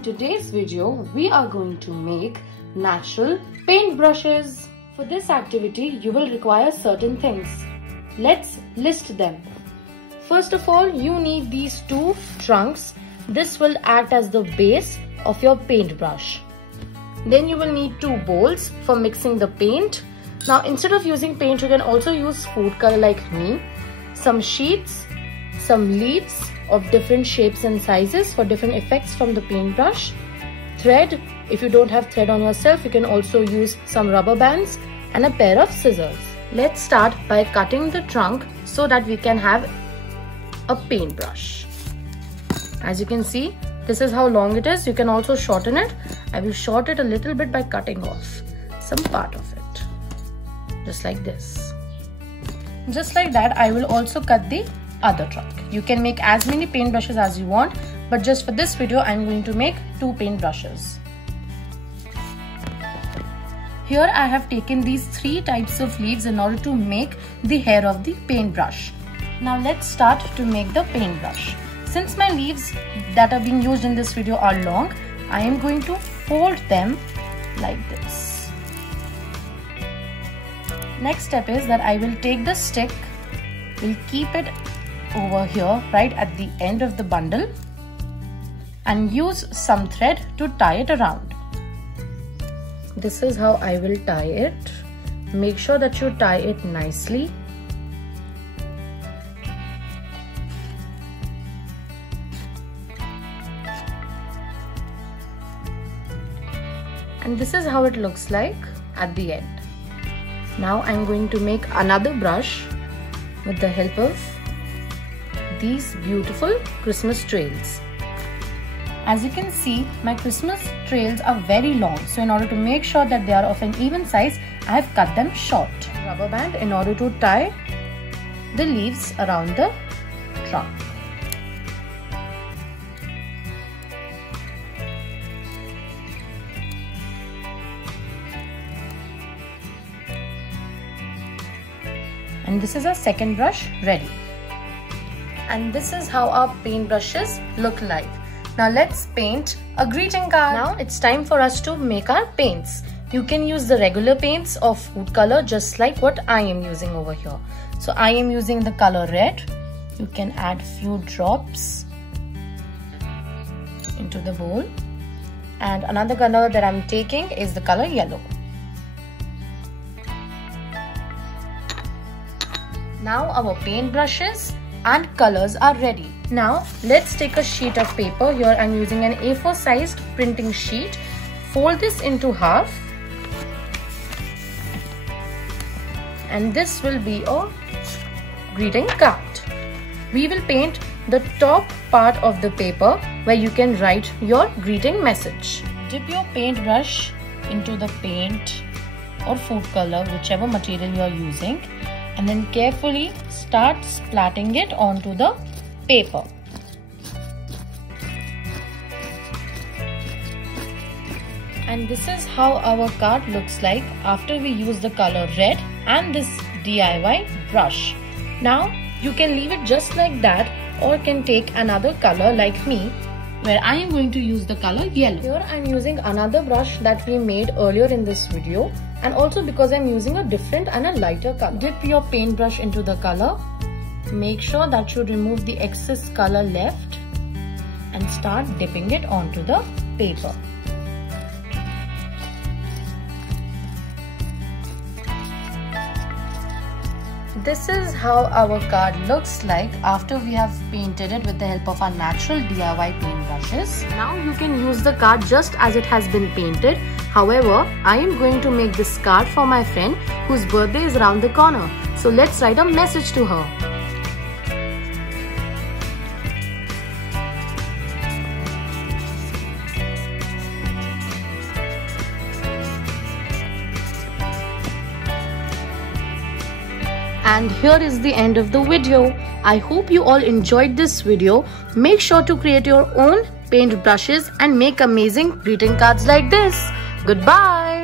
in today's video, we are going to make natural paint brushes. For this activity, you will require certain things. Let's list them. First of all, you need these two trunks. This will act as the base of your paintbrush. Then you will need two bowls for mixing the paint. Now instead of using paint, you can also use food color like me. Some sheets, some leaves of different shapes and sizes for different effects from the paintbrush. Thread, if you don't have thread on yourself, you can also use some rubber bands and a pair of scissors. Let's start by cutting the trunk so that we can have a paintbrush. As you can see, this is how long it is. You can also shorten it. I will shorten it a little bit by cutting off some part of it. Just like this. Just like that, I will also cut the other trunk. You can make as many paintbrushes as you want, but just for this video, I'm going to make two paintbrushes. Here I have taken these three types of leaves in order to make the hair of the paintbrush. Now let's start to make the paintbrush. Since my leaves that are being used in this video are long, I am going to fold them like this. Next step is that I will take the stick, will keep it over here right at the end of the bundle and use some thread to tie it around. This is how I will tie it. Make sure that you tie it nicely. And this is how it looks like at the end. Now I'm going to make another brush with the help of these beautiful Christmas trails. As you can see, my Christmas trails are very long. So in order to make sure that they are of an even size, I have cut them short. Rubber band in order to tie the leaves around the trunk. And this is our second brush ready. And this is how our paintbrushes look like. Now let's paint a greeting card. Now it's time for us to make our paints. You can use the regular paints of food color just like what I am using over here. So I am using the color red. You can add few drops into the bowl. And another color that I'm taking is the color yellow. Now our paintbrushes and colors are ready. Now let's take a sheet of paper. Here I'm using an A4 sized printing sheet. Fold this into half. And this will be a greeting card. We will paint the top part of the paper where you can write your greeting message. Dip your paintbrush into the paint or food color, whichever material you are using, and then carefully start splatting it onto the paper. And this is how our card looks like after we use the color red and this DIY brush. Now you can leave it just like that or can take another color like me, where I am going to use the color yellow. Here I am using another brush that we made earlier in this video, and also because I am using a different and a lighter color. Dip your paintbrush into the color. Make sure that you remove the excess color left and start dipping it onto the paper. This is how our card looks like after we have painted it with the help of our natural DIY paintbrushes. Now you can use the card just as it has been painted. However, I am going to make this card for my friend whose birthday is around the corner. So let's write a message to her. And here is the end of the video. I hope you all enjoyed this video. Make sure to create your own paint brushes and make amazing greeting cards like this. Goodbye.